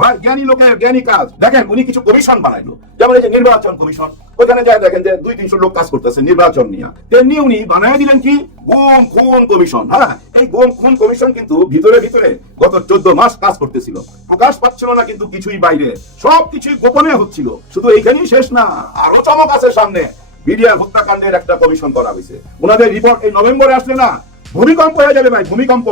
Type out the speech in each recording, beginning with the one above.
ভাই জ্ঞানী লোকের জ্ঞানী কাজ। দেখেন উনি কিছু কমিশন বানাইলো, যেমন এই যে নির্বাচন কমিশন, ওখানে যায় দেখেন যে 200-300 লোক কাজ করতেছে নির্বাচন নিয়ে। তেমনি উনি বানায় দিলেন কি গুম খুন কমিশন। হ্যাঁ, এই গুম খুন কমিশন কিন্তু ভিতরে ভিতরে গত 14 মাস কাজ করতেছিল, প্রকাশ পাচ্ছিল না, কিন্তু কিছুই বাইরে, সবকিছুই গোপনে হচ্ছিল। শুধু এইখানেই শেষ না, আরো চমক আছে সামনে। বিডিআর হত্যাকাণ্ডের একটা কমিশন করা হয়েছে, ওনাদের রিপোর্ট এই নভেম্বরে আসলে না ভূমিকম্প হয়ে যাবে ভাই, ভূমিকম্প।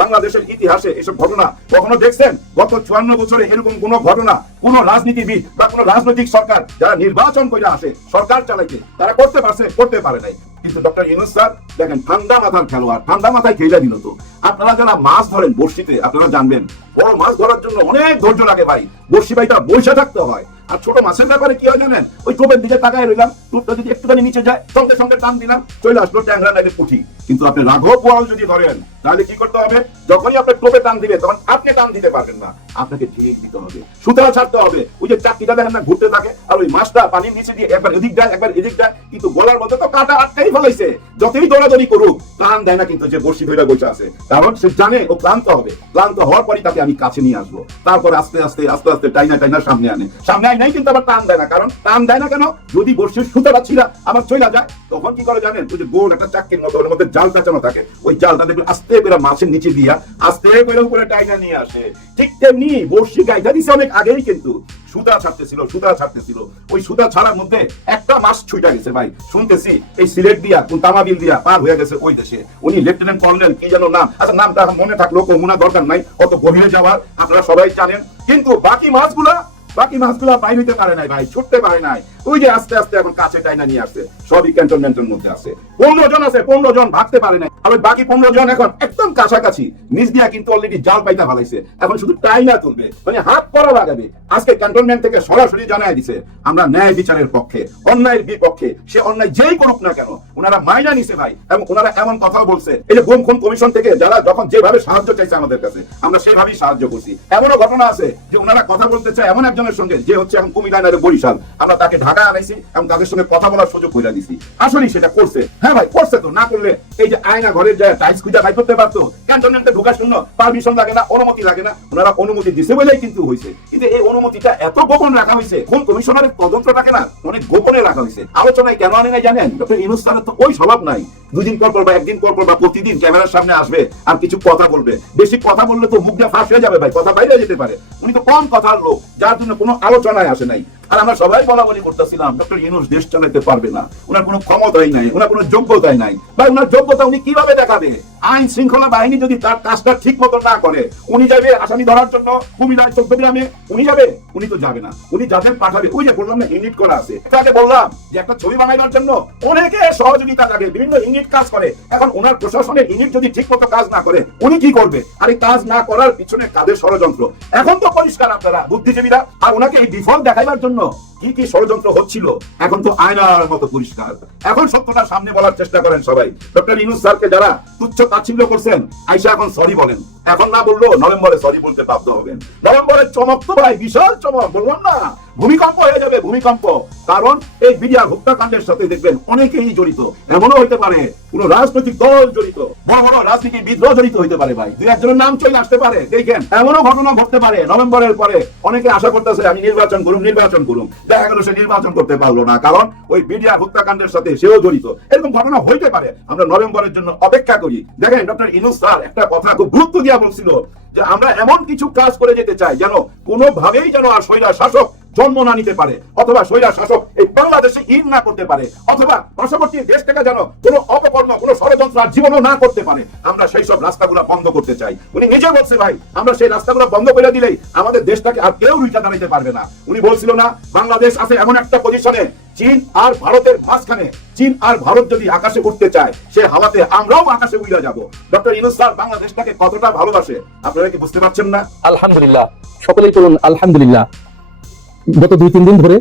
বাংলাদেশের ইতিহাসে এসব ঘটনা কখনো দেখছেন? গত 54 বছরে এরকম কোন ঘটনা কোন রাজনীতিবিদ বা কোন রাজনৈতিক সরকার যারা নির্বাচন করে আসে সরকার চালাইতে, তারা করতে পারছে? করতে পারে নাই। কিন্তু ডক্টর ইউনূস স্যার দেখেন ঠান্ডা মাথার খেলোয়াড়, ঠান্ডা মাথায় খেলে দিল। তো আপনারা যারা মাছ ধরেন বড়শিতে, আপনারা জানবেন বড় মাছ ধরার জন্য অনেক ধৈর্য লাগে ভাই, বড়শি বাইটা বসে থাকতে হয়। আর ছোট মাছের ব্যাপারে কি হয় জানেন? ওই টোপের দিকে তাকায় রইলাম, টোপটা যদি একটুখানি নিচে যায় সঙ্গে সঙ্গে টান দিলাম, চলে আসলো ট্যাংরা নাইলে পুঁটি। কিন্তু আপনি রাঘব বোয়াল যদি ধরেন তাহলে কি করতে হবে? যখনই আপনার টোপে টান দিবে তখন আপনি টান দিতে পারবেন না, আপনাকে ঠিক দিতে হবে, সুতরাং ছাড়তে হবে। ওই যে চাকরিটা দেখেন না ঘুরতে থাকে, আর ওই মাছটা পানির নিচে দিয়ে একবার এদিক যায় একবার এদিক যায়, কিন্তু গলার মধ্যে তো কাটা আটকাই ফেলাইছে। যতই দৌড়াদৌড়ি করুক টান দেয় না কিন্তু যে বর্ষি ধরে বসে আছে, কারণ সে জানে ও ক্লান্ত হবে। ক্লান্ত হওয়ার পরই তাকে আমি কাছে নিয়ে আসবো, তারপর আস্তে আস্তে আস্তে আস্তে টাইনা সামনে আনে। সামনে আয় নাই কিন্তু আবার টান দেয় না, কারণ টান দেয় না কেন? যদি বর্ষির সুতাটা ছিঁড়া আবার চলে যায় তখন কি করে জানেন? ওই যে গোল একটা চাক্কির মতো ওর মধ্যে জাল পেঁচানো থাকে, ওই জালটা দেখবেন আস্তে করে মাছের নিচে দিয়া আস্তে করে উপরে টাইনা নিয়ে আসে। ঠিক তেমনি বর্ষি গাইটা দিছে অনেক আগেই, কিন্তু সুতা ছাড়তেছিল। ওই সুতা ছাড়ার মধ্যে একটা মাছ ছুটে গেছে ভাই, শুনতেছি এই সিলেট দিয়া কোন তামাবিল দিয়া পার হয়ে গেছে ওই দেশে। উনি লেফটেন্যান্ট কর্নেল কি যেন নাম, আচ্ছা নামটা মনে থাকলো কমুনা, দরকার নাই অত গভীরে যাওয়ার, আপনারা সবাই জানেন। কিন্তু বাকি মাছগুলা বাইর হইতে পারে নাই ভাই, ছুটতে পারে নাই। ওই যে আস্তে আস্তে এখন কাছে টাইনা নিয়ে আসছে, সবই ক্যান্টনমেন্টের মধ্যে আছে। 15 জন আছে, 15 জন ভাগতে পারে নাই। আর ওই বাকি 15 জন এখন একদম কাছাকাছি, নিজ দিয়া কিন্তু অলরেডি জাল পাইতা ফেলাইছে। এখন শুধু টাইনা তুলবে, মানে হাত করা লাগাবে। আজকে ক্যান্টনমেন্ট থেকে সরাসরি জানাই দিছে আমরা ন্যায় বিচারের পক্ষে, অন্যায়ের বিপক্ষে। সে অন্যায় যেই করুক না কেন ওনারা মাইনা নিছে ভাই। এবং ওনারা এমন কথাও বলছে, এই যে গুম খুন কমিশন থেকে যারা যখন যেভাবে সাহায্য চাইছে আমাদের কাছে, আমরা সেভাবেই সাহায্য করছি। এমনও ঘটনা আছে যে ওনারা কথা বলতে চায় এমন একজনের সঙ্গে যে হচ্ছে এখন কুমিল্লা নারে বরিশাল, আমরা তাকে ঢাকা আনাইছি এবং তাদের সঙ্গে কথা বলার সুযোগ করে দিছি। আসলেই সেটা করছে। হ্যাঁ ভাই করছে। তো না করলে এই যে আয়না ঘরের যায় টাইলস খুঁজে বাই করতে পারতো? ক্যান্টনমেন্টে ঢোকার জন্য পারমিশন লাগে না, অনুমতি লাগে না, ওনারা অনুমতি দিছে বলেই কিন্তু হয়েছে। কিন্তু এই অনুমতিটা এত গোপন রাখা হয়েছে, কোন কমিশনারের তদন্তটাকে না অনেক গোপনে রাখা হয়েছে। আলোচনায় কেন আনে নাই জানেন? ডক্টর ইউনূস স্যারের তো ওই স্বভাব নাই, 2 দিন পর বা 1 দিন পর বা প্রতিদিন ক্যামেরার সামনে আসবে আর কিছু কথা বলবে। বেশি কথা বললে তো মুখ দিয়ে ফাঁস হয়ে যাবে ভাই, কথা বাইরে যেতে পারে। উনি তো কম কথার লোক, যার জন্য কোনো আলোচনায় আসে নাই। আর আমরা সবাই বলাবলি করতেছিলাম ডক্টর ইউনূস দেশ চালাতে পারবে না, ওনার কোনো ক্ষমতাই নাই, ওনার কোনো যোগ্যতাই নাই। ভাই ওনার যোগ্যতা উনি কিভাবে দেখাবে? আইন শৃঙ্খলা বাহিনী যদি তার কাজটা ঠিক মতো না করে, উনি যাবে আসামি ধরার জন্য কুমিল্লায় 14 গ্রামে? উনি যাবে? উনি তো যাবে না। উনি যাদের পাঠাবে, ওই যে বললাম না ইউনিট করা আছে, এটাকে বললাম যে একটা ছবি বানাইবার জন্য অনেকে সহযোগিতা থাকে, বিভিন্ন ইউনিট কাজ করে। এখন ওনার প্রশাসনের ইউনিট যদি ঠিক মতো কাজ না করে উনি কি করবে? আর এই কাজ না করার পিছনে কাদের ষড়যন্ত্র এখন তো পরিষ্কার, আপনারা বুদ্ধিজীবীরা। আর ওনাকে এই বিফল দেখাইবার জন্য কি কি ষড়যন্ত্র হচ্ছিল এখন তো আয়নার মতো পরিষ্কার। এখন সত্যটা সামনে বলার চেষ্টা করেন সবাই। ডক্টর ইউনূস স্যারকে যারা তুচ্ছ তাচ্ছিল্য করছেন, আইসা এখন সরি বলেন। এখন না বললো নভেম্বরে সরি বলতে বাধ্য হবেন। নভেম্বরের চমক তো ভাই বিশাল চমক, বললাম না ভূমিকম্প হয়ে যাবে, ভূমিকম্প। কারণ এই বিডিআর হত্যাকাণ্ডের সাথে দেখবেন অনেকেই জড়িত। এমনও হইতে পারে কোন রাজনৈতিক দল জড়িত, বড় বড় রাজনীতিবিদরা জড়িত হইতে পারে ভাই, 2-1 জনের নাম চলে আসতে পারে। দেখেন এমনও ঘটনা ঘটতে পারে নভেম্বরের পরে অনেকে আশা করতেছে আমি নির্বাচন করুম, দেখা গেল সে নির্বাচন করতে পারলো না, কারণ ওই বিডিআর হত্যাকাণ্ডের সাথে সেও জড়িত। এরকম ঘটনা হইতে পারে, আমরা নভেম্বরের জন্য অপেক্ষা করি। দেখেন ডক্টর ইউনূস স্যার একটা কথা খুব গুরুত্ব দিয়া বলছিল যে আমরা এমন কিছু কাজ করে যেতে চাই যেন কোনোভাবেই যেন আর স্বৈরা শাসক জন্ম না নিতে পারে, অথবা স্বৈরা শাসক এই বাংলাদেশে ইন না করতে পারে, অথবা পার্শ্ববর্তী দেশ থেকে যেন কোনো অপকর্ম কোনো ষড়যন্ত্র আর জীবনও না করতে পারে। আমরা সেই সব রাস্তাগুলো বন্ধ করতে চাই। উনি নিজে বলছে ভাই আমরা সেই রাস্তাগুলো বন্ধ করে দিলেই আমাদের দেশটাকে আর কেউ রুইটা দাঁড়াইতে পারবে না। উনি বলছিল না বাংলাদেশ আছে এমন একটা পজিশনে, চীন আর ভারতের মাঝখানে, চীন আর ভারত যদি আকাশে উঠতে চায় সে হাওয়াতে আমরাও আকাশে উড়ে যাব। ডক্টর ইউনূস স্যার বাংলাদেশটাকে কতটা ভালোবাসে আপনারা কি বুঝতে পারছেন না? আলহামদুলিল্লাহ, সকলেই বলুন আলহামদুলিল্লাহ। গত 2-3 দিন ধরে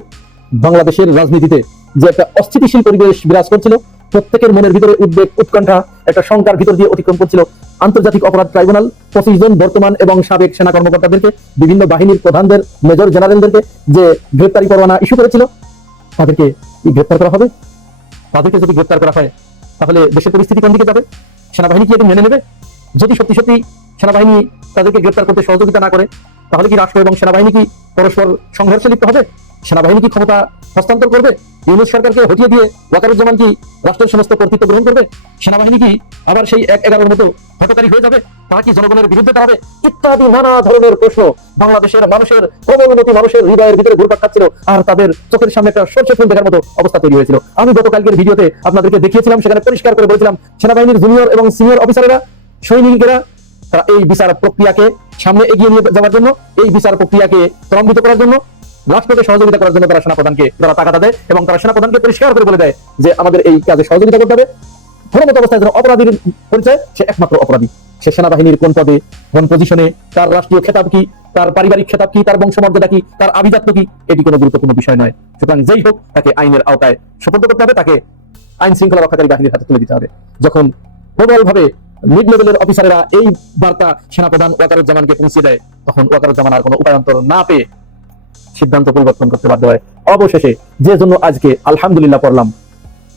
বাংলাদেশের রাজনীতিতে যে একটা অস্থিতিশীল পরিবেশ বিরাজ করছিল, প্রত্যেকের মনের ভিতরে উদ্বেগ উৎকণ্ঠা একটা শঙ্কার ভিতর দিয়ে অতিক্রম করছিল। আন্তর্জাতিক অপরাধ ট্রাইব্যুনাল 25 জন বর্তমান এবং সাবেক সেনা কর্মকর্তাদেরকে, বিভিন্ন বাহিনীর প্রধানদের, মেজর জেনারেলদেরকে যে গ্রেপ্তারি পরোয়ানা ইস্যু করেছিল, তাদেরকে কি গ্রেপ্তার করা হবে? তাদেরকে যদি গ্রেপ্তার করা হয় তাহলে দেশের পরিস্থিতি কোন দিকে যাবে? সেনাবাহিনী কি এটি মেনে নেবে? যদি সত্যি সত্যি সেনাবাহিনী তাদেরকে গ্রেপ্তার করতে সহযোগিতা না করে, তাহলে কি রাষ্ট্র এবং সেনাবাহিনী কি পরস্পর সংঘর্ষে লিপ্ত হবে? সেনাবাহিনী কি ক্ষমতা হস্তান্তর করবে? ইউনূস সরকারকে হটিয়ে দিয়ে ওয়াকারুজ্জামান কি রাষ্ট্রের সমস্ত কর্তৃত্ব গ্রহণ করবে? সেনাবাহিনী কি আবার সেই ১/১১ মতো হটকারী হয়ে যাবে? তারা কি জনগণের বিরুদ্ধে দাঁড়াবে? ইত্যাদি নানা ধরনের প্রশ্ন বাংলাদেশের মানুষের কোমলমতি মানুষের হৃদয়ের ভিতরে ঘুরপাক খাচ্ছিল, আর তাদের চোখের সামনে একটা সরষে ফুল দেখার মতো অবস্থা তৈরি হয়েছিল। আমি গতকালকের ভিডিওতে আপনাদেরকে দেখিয়েছিলাম, সেখানে পরিষ্কার করে বলেছিলাম সেনাবাহিনীর জুনিয়র এবং সিনিয়র অফিসারেরা, সৈনিকেরা, তারা এই বিচার প্রক্রিয়াকে সামনে এগিয়ে নিয়ে যাওয়ার জন্য, এই বিচার প্রক্রিয়াকে ত্বরান্বিত করার জন্য, রাষ্ট্রকে সহযোগিতা করার জন্য তারা সেনাপ্রধানকে তারা টাকাটা দেয় এবং তারা সেনাপ্রধানকে পরিষ্কার করে বলে দেয় যে আমাদের এই কাজে সহযোগিতা করতে হবে। ঘনমত অবস্থায় যেন অপরাধীর পরিচয়, সে একমাত্র অপরাধী। সে সেনাবাহিনীর কোন পদে, কোন পজিশনে, তার রাষ্ট্রীয় খেতাব কি, তার পারিবারিক খেতাব কি, তার বংশমর্যাদা কি, তার আভিজাত্য কি, এটি কোনো গুরুত্বপূর্ণ বিষয় নয়। সুতরাং যেই হোক, তাকে আইনের আওতায় সোপর্দ করতে হবে, তাকে আইন শৃঙ্খলা রক্ষাকারী বাহিনীর হাতে তুলে দিতে হবে। যখন প্রবলভাবে মিড লেভেলের অফিসারেরা এই বার্তা সেনাপ্রধান ওয়াকারুজ্জামানকে পৌঁছে দেয়, তখন ওয়াকারুজ্জামান আর কোনো উপায়ন্তর না পেয়ে সিদ্ধান্ত পরিবর্তন করতে বাধ্য হয়। অবশেষে যে জন্য আজকে আলহামদুলিল্লাহ পড়লাম,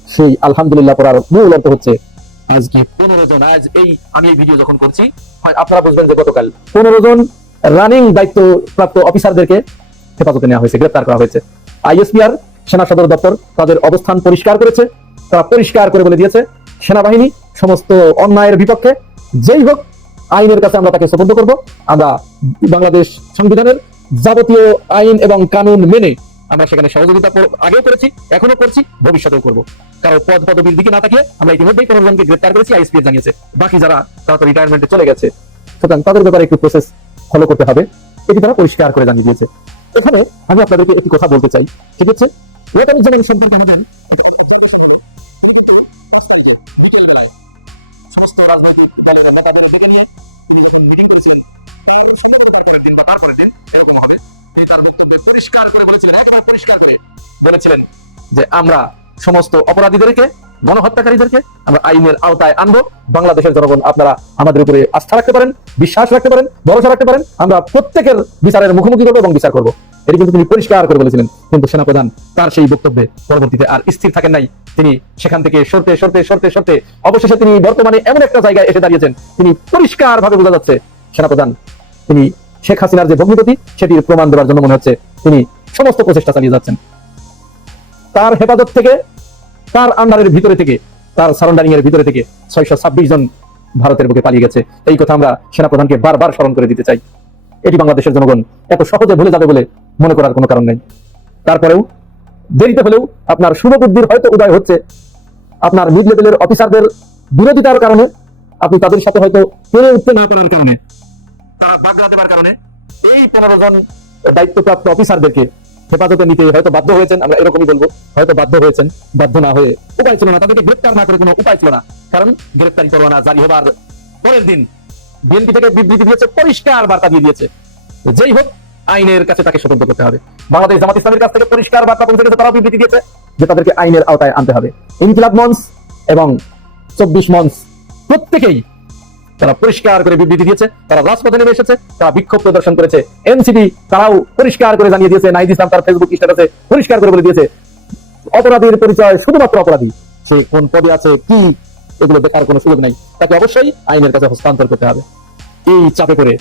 সেই আলহামদুলিল্লাহ পড়ার মূল অর্থ হচ্ছে আজকে 15 জন, আজ আমি এই ভিডিও যখন করছি, হয় আপনারা বুঝবেন যে গতকাল 15 জন রানিং দায়িত্বপ্রাপ্ত অফিসারদেরকে হেফাজতে নেওয়া হয়েছে, গ্রেফতার করা হয়েছে। আইএসপিআর সেনা সদর দপ্তর তাদের অবস্থান পরিষ্কার করেছে, তারা পরিষ্কার করে বলে দিয়েছে সেনাবাহিনী সমস্ত অন্যায়ের বিপক্ষে, যেই হোক আইনের কাছে আমরা তাকে সোপর্দ করব। আমরা বাংলাদেশ সংবিধানের যাবতীয় আইন এবং কানুন মেনে আমরা সেখানে সহযোগিতা আগেও করেছি, এখনো করছি, ভবিষ্যতেও করব। কারণ পদ পদবীর দিকে না তাকিয়ে আমরা ইতিমধ্যেই 15 জনকে গ্রেফতার করেছি, আইএসপিআর জানিয়েছে। বাকি যারা তারা তো রিটায়ারমেন্টে চলে গেছে, সুতরাং তাদের ব্যাপারে একটু প্রসেস ফলো করতে হবে, এটি তারা পরিষ্কার করে জানিয়ে দিয়েছে। এখানে আমি আপনাদেরকে একটি কথা বলতে চাই, ঠিক আছে? যেমন সিদ্ধান্ত নেবেন সমস্ত রাজনৈতিক দলের নেতাদের ডেকে নিয়ে তিনি যখন মিটিং করেছিলেন, তারপরের দিন বা তারপরের দিন এরকম হবে, তিনি তার বক্তব্যে পরিষ্কার করে বলেছিলেন, একেবারে পরিষ্কার করে বলেছিলেন যে আমরা সমস্ত অপরাধীদেরকে, গণহত্যাকারীদেরকে আমরা আইনের আওতায় আনবো। বাংলাদেশের জনগণ আপনারা আমাদের উপরে আস্থা রাখতে পারেন, বিশ্বাস রাখতে পারেন, ভরসা রাখতে পারেন, আমরা প্রত্যেকের বিচারের মুখোমুখি করবো এবং বিচার করবো। এটি কিন্তু তিনি পরিষ্কার করে বলেছিলেন। কিন্তু সেনাপ্রধান তার সেই বক্তব্যে পরবর্তীতে আর স্থির থাকেন নাই, তিনি সেখান থেকে সরতে সরতে সরতে সরতে অবশেষে তিনি বর্তমানে এমন একটা জায়গায় এসে দাঁড়িয়েছেন, তিনি পরিষ্কার ভাবে বোঝা যাচ্ছে সেনাপ্রধান তিনি শেখ হাসিনার যে ভগ্নিপতি, সেটির প্রমাণ দেওয়ার জন্য মনে হচ্ছে তিনি সমস্ত প্রচেষ্টা চালিয়ে যাচ্ছেন। তার হেফাজত থেকে, তার আন্ডারের ভিতরে থেকে, তার সারেন্ডারিং এর ভিতরে থেকে 626 জন ভারতের বুকে পালিয়ে গেছে। এই কথা আমরা সেনাপ্রধানকে বারবার স্মরণ করে দিতে চাই। এটি বাংলাদেশের জনগণ এত সহজে ভুলে যাবে বলে মনে করার কোনো কারণ নেই। তারপরেও দেরিতে হলেও আপনার শুভ বুদ্ধির হয়তো উদয় হচ্ছে, আপনার মিড লেভেলের অফিসারদের বিরোধিতার কারণে, আপনি তাদের সাথে হয়তো পেরে উঠতে না পারার কারণে, তারা বাগড়া দেওয়ার কারণে এই 15 জন দায়িত্বপ্রাপ্ত অফিসারদেরকে হেফাজতে নিতে হয়তো বাধ্য হয়েছেন, আমরা এরকমই বলবো, হয়তো বাধ্য হয়েছেন। বাধ্য না হয়ে উপায় ছিল না, তাদেরকে গ্রেফতার না করে কোনো উপায় ছিল না। কারণ গ্রেফতারি পরোয়ানা জারি হবার পরের দিন বিএনপি থেকে বিবৃতি দিয়েছে, পরিষ্কার বার্তা দিয়ে দিয়েছে, যেই হোক আইনের কাছে তাকে সোপর্দ করতে হবে। বাংলাদেশ জামাত ইসলামের কাছ থেকে পরিষ্কার বার্তা পৌঁছে গেছে, তারাও বিবৃতি দিয়েছে যে তাদেরকে আইনের আওতায় আনতে হবে। ইনকিলাব মঞ্চ এবং 24 মঞ্চ প্রত্যেকেই তারা পরিষ্কার করে বিবৃতি দিয়েছে, তারা রাজপথে নেমে এসেছে, তারা বিক্ষোভ প্রদর্শন করেছে। এনসিপি তারাও পরিষ্কার করে জানিয়ে দিয়েছে, নাহিদ ইসলাম তার ফেসবুক স্ট্যাটাসে পরিষ্কার করে বলে দিয়েছে অপরাধীর পরিচয় শুধুমাত্র অপরাধী, সে কোন পদে আছে কি এগুলো দেখার কোনো সুযোগ নাই, তাকে অবশ্যই আইনের কাছে হস্তান্তর করতে হবে। এই চাপে করে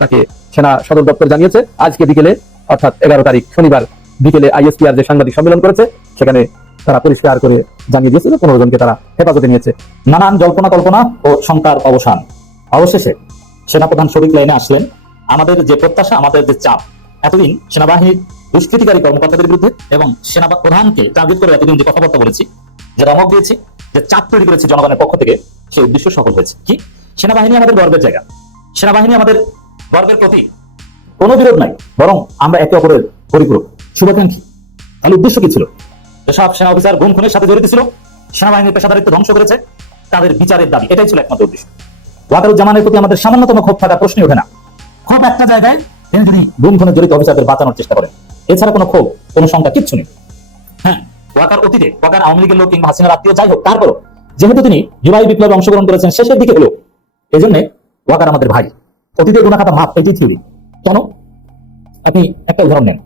তাকে সেনা সদর দপ্তর জানিয়েছে। আজকে বিকেলে অর্থাৎ 11 তারিখ শনিবার বিকেলে আইএসপিআর যে সাংবাদিক সম্মেলন করেছে, সেখানে তারা পরিষ্কার করে জানিয়ে দিয়েছে যে 15 জনকে তারা হেফাজতে নিয়েছে। নানান জল্পনা কল্পনা ও শঙ্কার অবসান, অবশেষে সেনাপ্রধান সঠিক লাইনে আসলেন। আমাদের যে প্রত্যাশা, আমাদের যে চাপ, এতদিন সেনাবাহিনীর দুষ্কৃতিকারী কর্মকর্তাদের বিরুদ্ধে এবং সেনাপ্রধানকে টার্গেট করে এতদিন যে কথাবার্তা বলেছি, যে রমক দিয়েছি, যে চাপ তৈরি করেছি জনগণের পক্ষ থেকে, সেই উদ্দেশ্য সফল হয়েছে। কি, সেনাবাহিনী আমাদের গর্বের জায়গা, সেনাবাহিনী আমাদের গর্বের প্রতীক। কোনো বিরোধ নাই, বরং আমরা একে অপরের পরিপূরক, শুভাকাঙ্ক্ষী। তাহলে উদ্দেশ্য কি ছিল? যেসব সেনা অফিসার গুম খুনের সাথে জড়িত ছিল, সেনাবাহিনীর পেশাদারিত্ব ধ্বংস করেছে, তাদের বিচারের দাবি, এটাই ছিল একমাত্র উদ্দেশ্য। ওয়াকারুজ্জামানের প্রতি আমাদের সামান্যতম ক্ষোভ থাকার প্রশ্নই ওঠে না। ক্ষোভ একটা জায়গায়, তিনি যদি গুম খুনে জড়িত অফিসারদের বাঁচানোর চেষ্টা করেন, এছাড়া কোনো ক্ষোভ, কোনো শঙ্কা কিচ্ছু নেই। হ্যাঁ, ওয়াকার অতীতে, ওয়াকার আওয়ামী লীগের লোক কিংবা হাসিনার আত্মীয় যাই হোক, তারপরও যেহেতু তিনি জুলাই বিপ্লবে অংশগ্রহণ করেছেন শেষের দিকে হলো, এই জন্য ওয়াকার আমাদের ভাই। অতীতের গুনাহ খাতা মাপ, এটি থিওরি। কেন? আপনি একটা উদাহরণ নেন,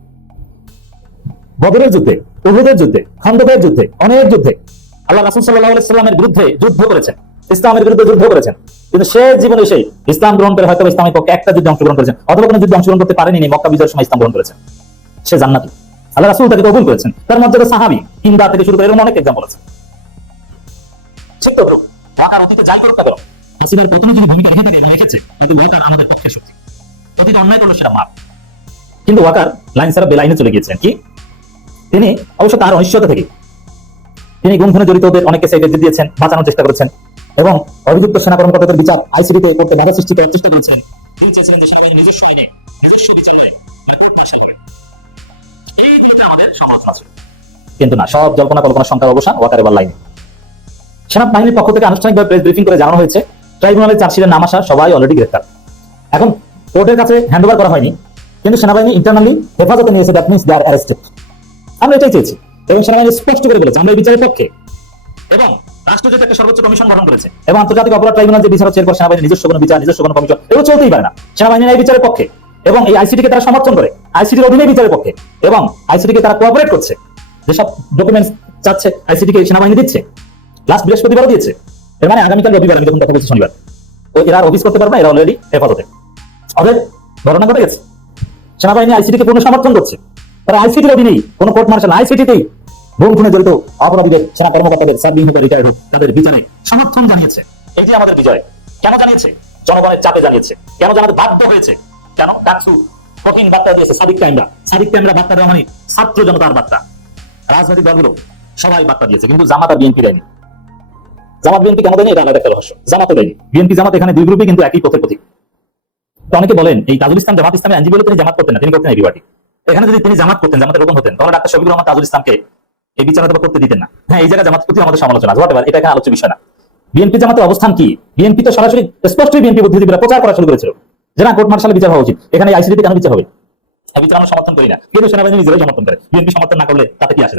বদরের যুদ্ধে, উহুদের যুদ্ধে, খন্দকের যুদ্ধে, অনেক যুদ্ধে আল্লাহ রাসূল সাল্লাল্লাহু আলাইহি সাল্লামের বিরুদ্ধে যুদ্ধ করেছেন, ইসলামের বিরুদ্ধে যুদ্ধ করেছেন। কিন্তু সে জীবনে সেই ইসলাম গ্রহণ করে হয়তো ইসলামিক পক্ষে একটা যুদ্ধে অংশগ্রহণ করেছেন, অথবা কোনো যুদ্ধে অংশগ্রহণ করতে পারেনি, মক্কা বিজয়ের সময় ইসলাম গ্রহণ করেছেন, সে জান্নাতি। আল্লাহ রাসূল তাকে কবুল করেছেন, তার মর্যাদা সাহাবী, হিন্দা থেকে শুরু করে এরকম অনেক এক্সাম্পল আছে। ঠিক তো ব্রো, ওয়াকার অতীতে যাই করুক না কেন, রাসূলের প্রথমে যদি ভূমিকা রেখে থাকে লিখেছে, কিন্তু ওয়াকার আমাদের পক্ষে শক্তি, অতীতে অন্যায় করলো সেটা মাপ। কিন্তু ওয়াকার লাইন ছাড়া বেলাইনে চলে গিয়েছেন। কি তিনি অবশ্য তার অনিশ্চয়তা থেকে তিনি গুম খুনে জড়িতদের অনেকে সাইডে দিয়েছেন, বাঁচানোর চেষ্টা করেছেন, এবং অভিযুক্ত সেনা কর্মকর্তাদের বিচার আইসিটিতে করতে বাধা সৃষ্টি করার চেষ্টা করেছেন। তিনি চেয়েছিলেন যে সেনাবাহিনী নিজস্ব আইনে নিজস্ব বিচারে রেকর্ড মার্শাল করে। এইগুলোতে আমাদের সমালোচনা আছে, কিন্তু না, সব জল্পনা কল্পনা সংখ্যার অবসান ওয়াকার এবার লাইনে। সেনাবাহিনীর পক্ষ থেকে আনুষ্ঠানিকভাবে প্রেস ব্রিফিং করে জানানো হয়েছে, ট্রাইব্যুনালের চার্জশিটের নাম আসা সবাই অলরেডি গ্রেফতার। এখন কোর্টের কাছে হ্যান্ডওভার করা হয়নি, কিন্তু সেনাবাহিনী ইন্টারনালি হেফাজতে নিয়েছে, that means they are arrested. আমরা এটাই চেয়েছি, এবং সেনাবাহিনী স্পষ্ট করে বলেছে আমরা এই বিচারের পক্ষে, এবং রাষ্ট্র যেটা একটা সর্বোচ্চ কমিশন গঠন করেছে, এবং আন্তর্জাতিক অপরাধ ট্রাইব্যুনাল যে বিচার হচ্ছে, এরপর সেনাবাহিনীর নিজস্ব কোনো বিচার, নিজস্ব কোনো কমিশন এগুলো চলতেই পারে না। সেনাবাহিনী এই বিচারের পক্ষে, এবং এই আইসিটিকে তারা সমর্থন করে, আইসিটির অধীনে বিচারের পক্ষে, এবং আইসিটিকে তারা কোঅপারেট করছে। যেসব ডকুমেন্টস চাচ্ছে আইসিটিকে সেনাবাহিনী দিচ্ছে, লাস্ট বৃহস্পতিবারও দিয়েছে। এর মানে আগামীকাল রবিবার, আমি যখন কথা বলছি শনিবার, এরা অফিস করতে পারবে না, এরা অলরেডি হেফাজতে। ওদের ঘটনা ঘটে গেছে, সেনাবাহিনী আইসিটিকে পূর্ণ সমর্থন করছে, তারা আইসিটির অধীনেই কোনো কোর্ট মার্শাল আইসিটিতেই গুম খুনে জড়িত অপরাধীদের, সেনা কর্মকর্তাদের, সার্ভিং হোক রিটায়ার্ড হোক, তাদের বিচারে সমর্থন জানিয়েছে। এই যে আমাদের বিজয়, কেন জানিয়েছে? জনগণের চাপে জানিয়েছে। কেন জানাতে বাধ্য হয়েছে? কেন? ডাকসু ফকিং বার্তা দিয়েছে, সাদিক কাইমরা বার্তা দেওয়া মানে ছাত্র জনতার বার্তা। রাজনৈতিক দলগুলো সবাই বার্তা দিয়েছে, কিন্তু জামাত আর বিএনপি দেয়নি। জামাত বিএনপি কেন দেয়নি এটা আলাদা একটা রহস্য। জামাতও দেয়নি, বিএনপি জামাত এখানে দুই গ্রুপই কিন্তু একই পথের প্রতীক। তো অনেকে বলেন এই তাজুল ইসলাম জামাত ইসলামের আইনজীবী বলে তিনি জামাত করতেন না, তিনি করতেন এবিবাটি। এখানে যদি তিনি জামাত করতেন, জামাতের রকম হতেন, তাহলে ডাক্তার শফিকুর রহমান তাজুল ইসলামকে এই বিচার হয়তো করতে দিতেন না। হ্যাঁ, এই জায়গায় জামাত প্রতি আমাদের সমালোচনা আছে, হোয়াটএভার, এটা এখানে আলোচ্য বিষয় না। বিএনপি জামাতের অবস্থান কি? বিএনপি তো সরাসরি স্পষ্টই বিএনপি বুদ্ধিজীবীরা প্রচার করা শুরু করেছিল যে না, কোর্ট মার্শালে বিচার হওয়া উচিত, এখানে আইসিটিতে কেন বিচার হবে? এই বিচার আমরা সমর্থন করি না, কিন্তু সেনাবাহিনী নিজেরাই সমর্থন করে। বিএনপি সমর্থন না করলে তাতে কি আসে?